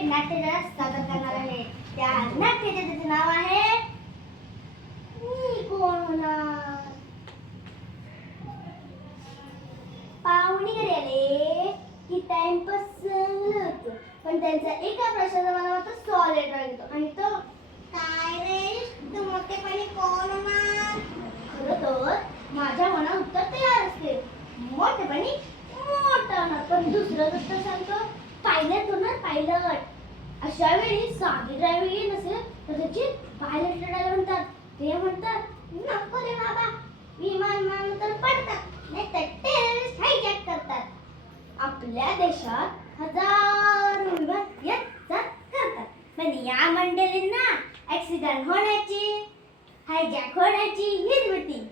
एक नाट्यधडा सादर करणार आहे. त्या नाट्यधड्याचे नाव आहे मी कोण होणार पाहुणी घरी आले की टाइमपास चांगलं होतं. पण त्यांचा एका प्रश्नाचा मला मात्र सॉलिड येतो आणि तो काय रे तू मोठेपणी कोण होणार? खरं तर माझ्या मनात उत्तर तयार असते. मोठेपणी मोठा होणार. पण दुसरं उत्तर सांगतो पायलट होणार पायलट अशा वेळी साधी ड्रायव्हिंग असेल तर त्याची पायलट लढायला म्हणतात. ते म्हणतात नको रे बाबा विमान मान तर पडतात नाही तर टेररिस्ट हायजॅक करतात. आपल्या देशात हजारो विमान येत जात करतात. पण या मंडळींना ऍक्सिडेंट होण्याची हायजॅक होण्याची हीच भीती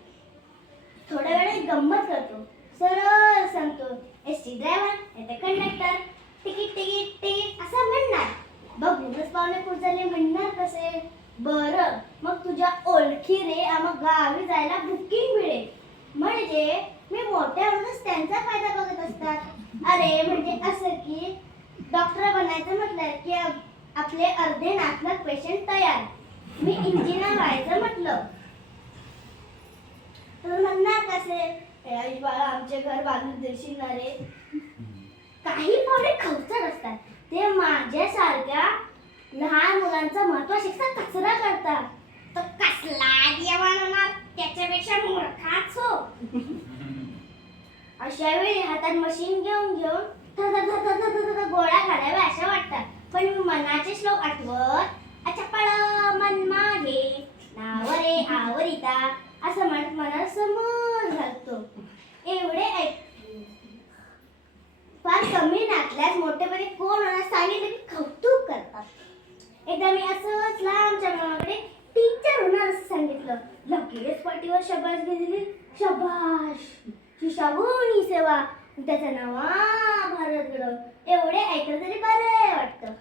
थोड्या वेळात गंमत करतो. सरळ सांगतो एस टी ड्रायव्हर नाही तर कंडक्टर तिकीट तिकीट तिकीट असं म्हणणार बघूनच म्हणणार कसे? बरं मग तुझ्या ओळखी रे आम्हा गावी जायला बुकिंग मिळेल. म्हणजे मी मोठ्यावरूनच त्यांचा फायदा बघत असतात. अरे म्हणजे असं की डॉक्टर बनायचं म्हटलं की आपले अर्धे नातलग पेशंट तयार. मी इंजिनियर व्हायचं म्हटलं. तर म्हणणार कसे? बाळा आमचे घर बांधून देशील ना रे? काही पोरे खवचर असतात. ते माझ्यासारख्या लहान महत्त्व शिक्षण कचरा करतात तो कसला देवान त्याच्यापेक्षा मूर्खाच हो. अशा वेळी हातात मशीन घेऊन घेऊन गोळ्या घालाव्या अशा वाटतात. पण मनाचे श्लोक आठवत अचपळ मन मागे नावरे आवरिता. असं म्हणत मनात समोर घालतो. एवढे ऐक फार कमी नातल्यास मोठेपणे कोण होणार सांगितलं की कौतुक करतात एकदा मी असंच लांबच्या मुलाकडे टीचर होणार असं सांगितलं. लगेच पाठीवर शबाश घेतली शबाश शिशावणी सेवा. त्याचं नाव भारत घडव एवढे ऐकलं तरी बरं वाटतं.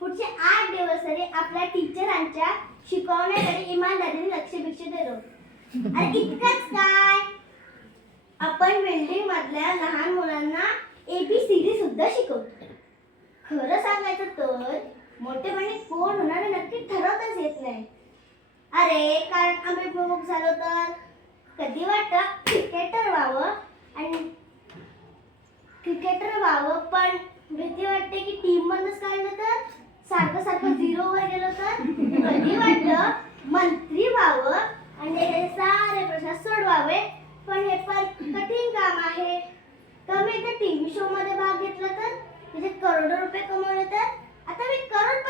पुढचे आठ दिवस तरी आपल्या टीचरांच्या शिकवण्याकडे इमानदारीने लक्ष भिक्ष देतो. अरे इतकंच काय? आपण बिल्डिंग मधल्या लहान मोठे मोठेपणी कोण होणार नक्की ठरवताच येत नाही. अरे कारण आम्ही प्रमुख झालो तर कधी वाटतं क्रिकेटर व्हावं? आणि क्रिकेटर व्हावं पण भीती वाटते की टीम मधनच काढलं तर? सारखं सारखं झिरो वर गेलो तर? कधी वाटतं मंत्री व्हावं? आणि हे सारे प्रश्न सोडवावे? पण हे पण कठीण काम आहे. कमी ते टीव्ही शो मध्ये भाग घेतला होता म्हणजे करोडो रुपये कमवले तर? ¡Hasta mi!